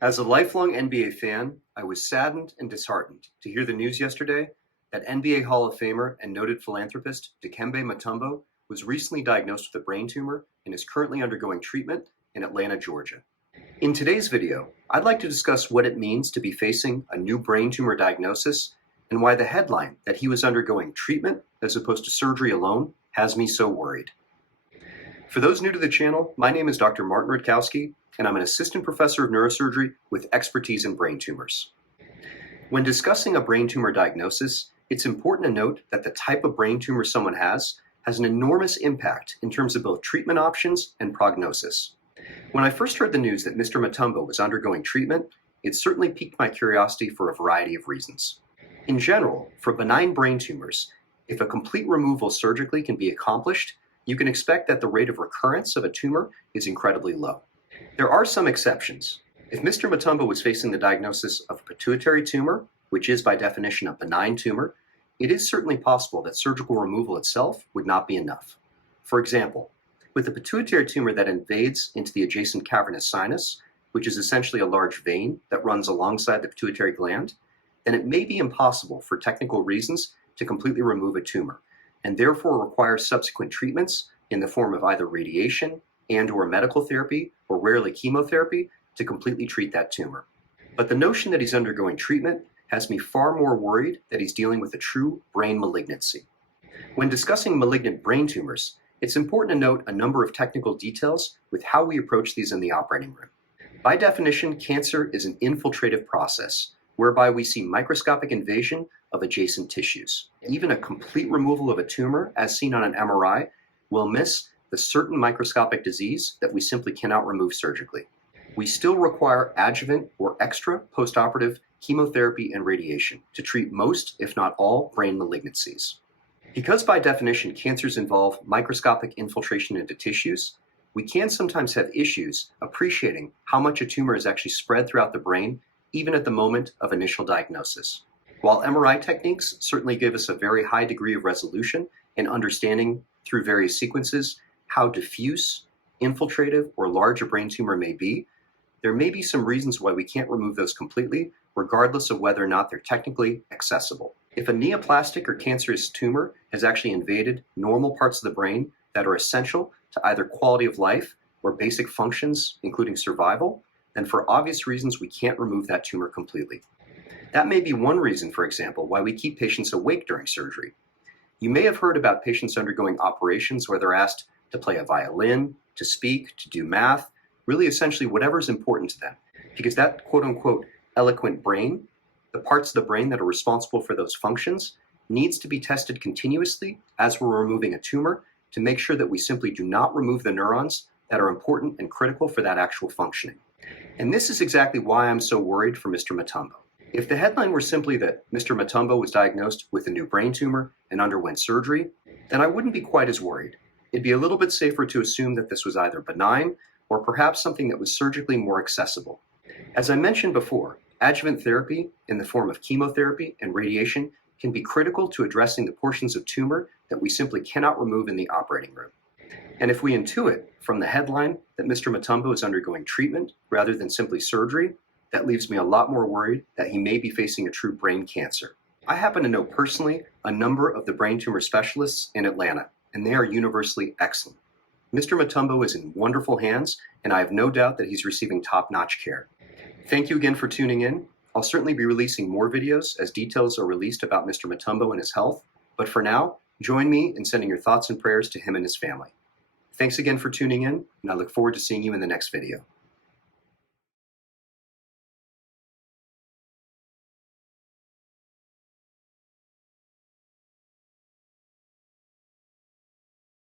As a lifelong NBA fan, I was saddened and disheartened to hear the news yesterday that NBA Hall of Famer and noted philanthropist Dikembe Mutombo was recently diagnosed with a brain tumor and is currently undergoing treatment in Atlanta, Georgia. In today's video, I'd like to discuss what it means to be facing a new brain tumor diagnosis and why the headline that he was undergoing treatment as opposed to surgery alone has me so worried. For those new to the channel, my name is Dr. Martin Rutkowski, and I'm an assistant professor of neurosurgery with expertise in brain tumors. When discussing a brain tumor diagnosis, it's important to note that the type of brain tumor someone has an enormous impact in terms of both treatment options and prognosis. When I first heard the news that Mr. Mutombo was undergoing treatment, it certainly piqued my curiosity for a variety of reasons. In general, for benign brain tumors, if a complete removal surgically can be accomplished, you can expect that the rate of recurrence of a tumor is incredibly low. There are some exceptions. If Mr. Mutombo was facing the diagnosis of a pituitary tumor, which is by definition a benign tumor, it is certainly possible that surgical removal itself would not be enough. For example, with a pituitary tumor that invades into the adjacent cavernous sinus, which is essentially a large vein that runs alongside the pituitary gland, then it may be impossible for technical reasons to completely remove a tumor, and therefore requires subsequent treatments in the form of either radiation and/or medical therapy, or rarely chemotherapy, to completely treat that tumor. But the notion that he's undergoing treatment has me far more worried that he's dealing with a true brain malignancy. When discussing malignant brain tumors, it's important to note a number of technical details with how we approach these in the operating room. By definition, cancer is an infiltrative process, whereby we see microscopic invasion of adjacent tissues. Even a complete removal of a tumor, as seen on an MRI, will miss the certain microscopic disease that we simply cannot remove surgically. We still require adjuvant or extra postoperative chemotherapy and radiation to treat most, if not all, brain malignancies. Because by definition cancers involve microscopic infiltration into tissues, we can sometimes have issues appreciating how much a tumor is actually spread throughout the brain, even at the moment of initial diagnosis. While MRI techniques certainly give us a very high degree of resolution in understanding through various sequences how diffuse, infiltrative, or large a brain tumor may be, there may be some reasons why we can't remove those completely, regardless of whether or not they're technically accessible. If a neoplastic or cancerous tumor has actually invaded normal parts of the brain that are essential to either quality of life or basic functions, including survival, then for obvious reasons we can't remove that tumor completely. That may be one reason, for example, why we keep patients awake during surgery. You may have heard about patients undergoing operations where they're asked to play a violin, to speak, to do math, really essentially whatever is important to them. Because that quote-unquote eloquent brain, the parts of the brain that are responsible for those functions, needs to be tested continuously as we're removing a tumor to make sure that we simply do not remove the neurons that are important and critical for that actual functioning. And this is exactly why I'm so worried for Mr. Mutombo. If the headline were simply that Mr. Mutombo was diagnosed with a new brain tumor and underwent surgery, then I wouldn't be quite as worried. It'd be a little bit safer to assume that this was either benign or perhaps something that was surgically more accessible. As I mentioned before, adjuvant therapy in the form of chemotherapy and radiation can be critical to addressing the portions of tumor that we simply cannot remove in the operating room. And if we intuit from the headline that Mr. Mutombo is undergoing treatment rather than simply surgery, that leaves me a lot more worried that he may be facing a true brain cancer. I happen to know personally a number of the brain tumor specialists in Atlanta, and they are universally excellent. Mr. Mutombo is in wonderful hands, and I have no doubt that he's receiving top-notch care. Thank you again for tuning in. I'll certainly be releasing more videos as details are released about Mr. Mutombo and his health, but for now, join me in sending your thoughts and prayers to him and his family. Thanks again for tuning in, and I look forward to seeing you in the next video.